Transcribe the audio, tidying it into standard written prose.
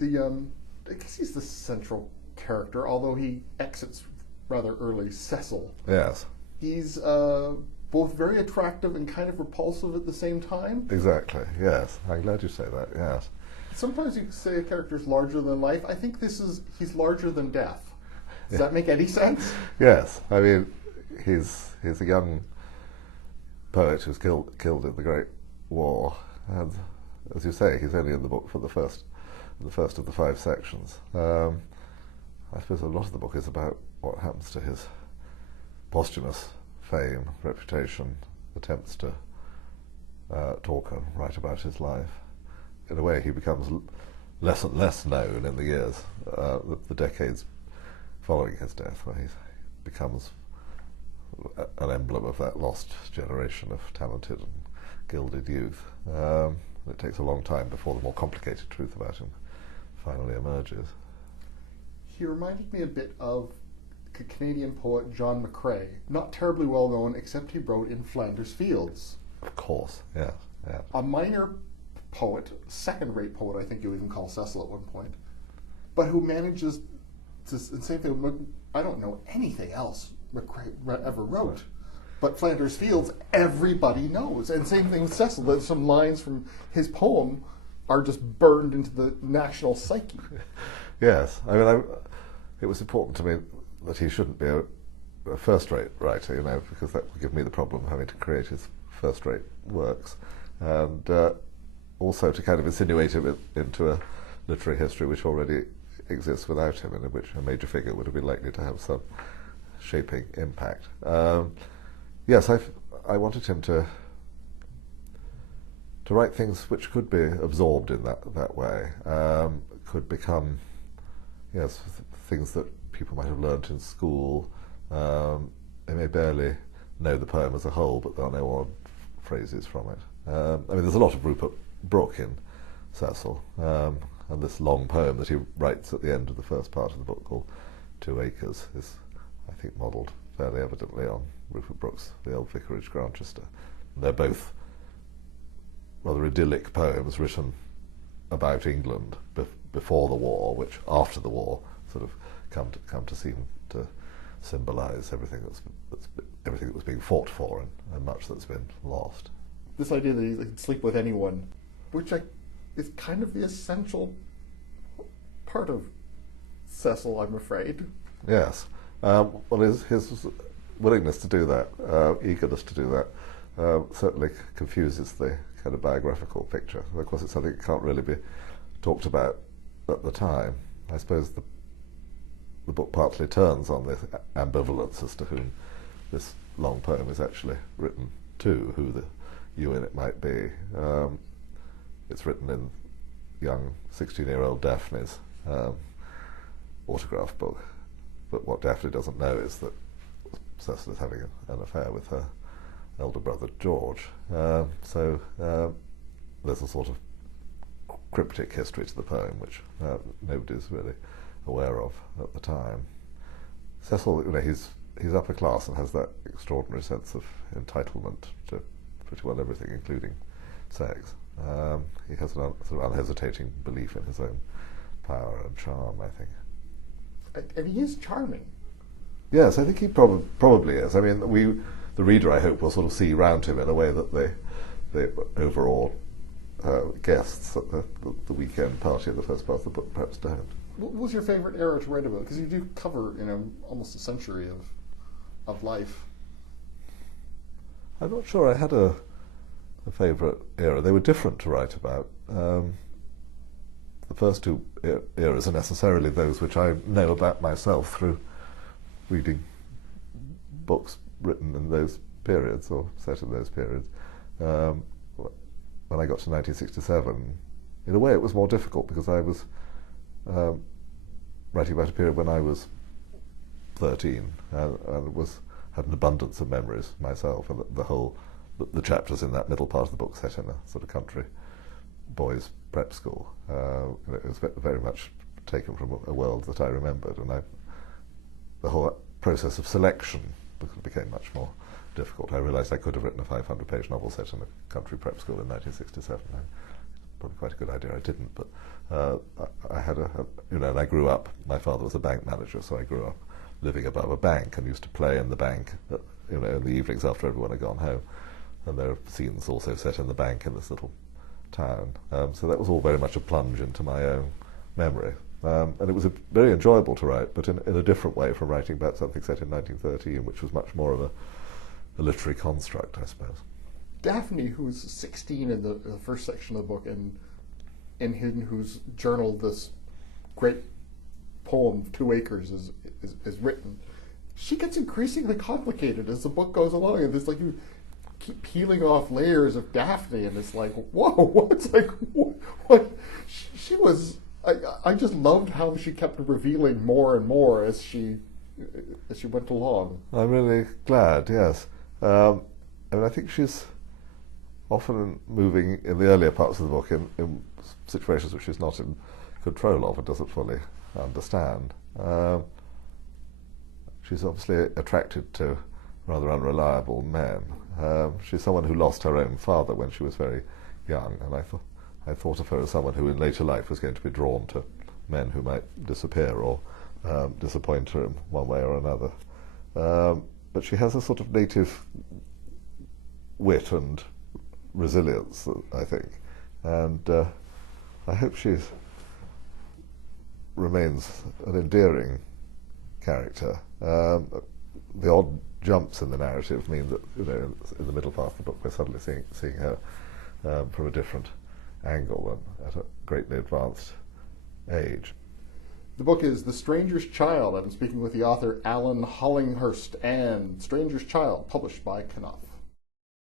I guess he's the central character, although he exits rather early, Cecil. Yes. He's both very attractive and kind of repulsive at the same time. Exactly, yes. I'm glad you say that, yes. Sometimes you say a character's larger than life. I think he's larger than death. Does that make any sense? Yes. I mean, he's a young poet who's killed in the Great War, and as you say, he's only in the book for the first of the 5 sections. I suppose a lot of the book is about what happens to his posthumous fame, reputation, attempts to talk and write about his life. In a way, he becomes less and less known in the years, the decades following his death, where he becomes an emblem of that lost generation of talented and gilded youth. It takes a long time before the more complicated truth about him finally emerges. He reminded me a bit of Canadian poet John McCrae, not terribly well known except he wrote in Flanders Fields. Of course, yes. Yeah. A minor poet, second-rate poet I think you even call Cecil at one point, but who manages to, and same thing, I don't know anything else McCrae ever wrote, but Flanders Fields everybody knows, and same thing with Cecil, that some lines from his poem are just burned into the national psyche. Yes, I mean, it was important to me that he shouldn't be a first-rate writer, you know, because that would give me the problem of having to create his first-rate works, and also to kind of insinuate him into a literary history which already exists without him, and in which a major figure would have been likely to have some shaping impact. Yes, I wanted him to write things which could be absorbed in that way, could become, yes, things that people might have learnt in school. They may barely know the poem as a whole, but they'll know odd phrases from it. I mean, there's a lot of Rupert Brooke in Cecil, and this long poem that he writes at the end of the first part of the book, called 2 Acres, is, I think, modelled fairly evidently on Rupert Brooke's The Old Vicarage, Grantchester. And they're both rather idyllic poems written about England before the war, which after the war sort of come to seem to symbolise everything everything that was being fought for, and much that's been lost. This idea that he can sleep with anyone, which is kind of the essential part of Cecil, I'm afraid. Yes. Well, his willingness to do that, eagerness to do that, certainly confuses the kind of biographical picture. Of course, it's something that can't really be talked about at the time. I suppose the book partly turns on this ambivalence as to whom this long poem is actually written to, who the you in it might be. It's written in young 16-year-old Daphne's autograph book, but what Daphne doesn't know is that Cecil is having an affair with her elder brother George. So there's a sort of cryptic history to the poem which nobody's really aware of at the time. Cecil, you know, he's upper class and has that extraordinary sense of entitlement to pretty well everything, including sex. He has an sort of unhesitating belief in his own power and charm, I think. And he is charming. Yes, I think he probably is. I mean, the reader, I hope, will sort of see round him in a way that the overall guests at the weekend party at the first part of the book perhaps don't. What was your favourite era to write about? Because you do cover, almost a century of life. I'm not sure I had a favourite era. They were different to write about. The first 2 eras are necessarily those which I know about myself through reading books written in those periods or set in those periods. When I got to 1967, in a way it was more difficult because I was writing about a period when I was 13 and had an abundance of memories myself, and the chapters in that middle part of the book set in a sort of country boys' prep school. It was very much taken from a world that I remembered, and the whole process of selection became much more difficult. I realised I could have written a 500-page novel set in a country prep school in 1967. I probably quite a good idea I didn't, but I had and I grew up, my father was a bank manager, so I grew up living above a bank and used to play in the bank, in the evenings after everyone had gone home. And there are scenes also set in the bank in this little town. So that was all very much a plunge into my own memory. And it was very enjoyable to write, but in a different way from writing about something set in 1913, which was much more of a literary construct, I suppose. Daphne, who's 16 in the first section of the book, and in whose journal this great poem, 2 Acres, is written, she gets increasingly complicated as the book goes along, and it's like you keep peeling off layers of Daphne, and it's like, whoa, what's like, what? She was, I just loved how she kept revealing more and more as she went along. I'm really glad, yes. I mean, I think she's often moving in the earlier parts of the book in situations which she's not in control of and doesn't fully understand. She's obviously attracted to rather unreliable men. She's someone who lost her own father when she was very young, and I thought of her as someone who in later life was going to be drawn to men who might disappear or disappoint her in one way or another. But she has a sort of native wit and resilience, I think, and I hope she remains an endearing character. The odd jumps in the narrative mean that, in the middle part of the book we're suddenly seeing her from a different angle and at a greatly advanced age. The book is The Stranger's Child. I've been speaking with the author Alan Hollinghurst, and Stranger's Child, published by Knopf.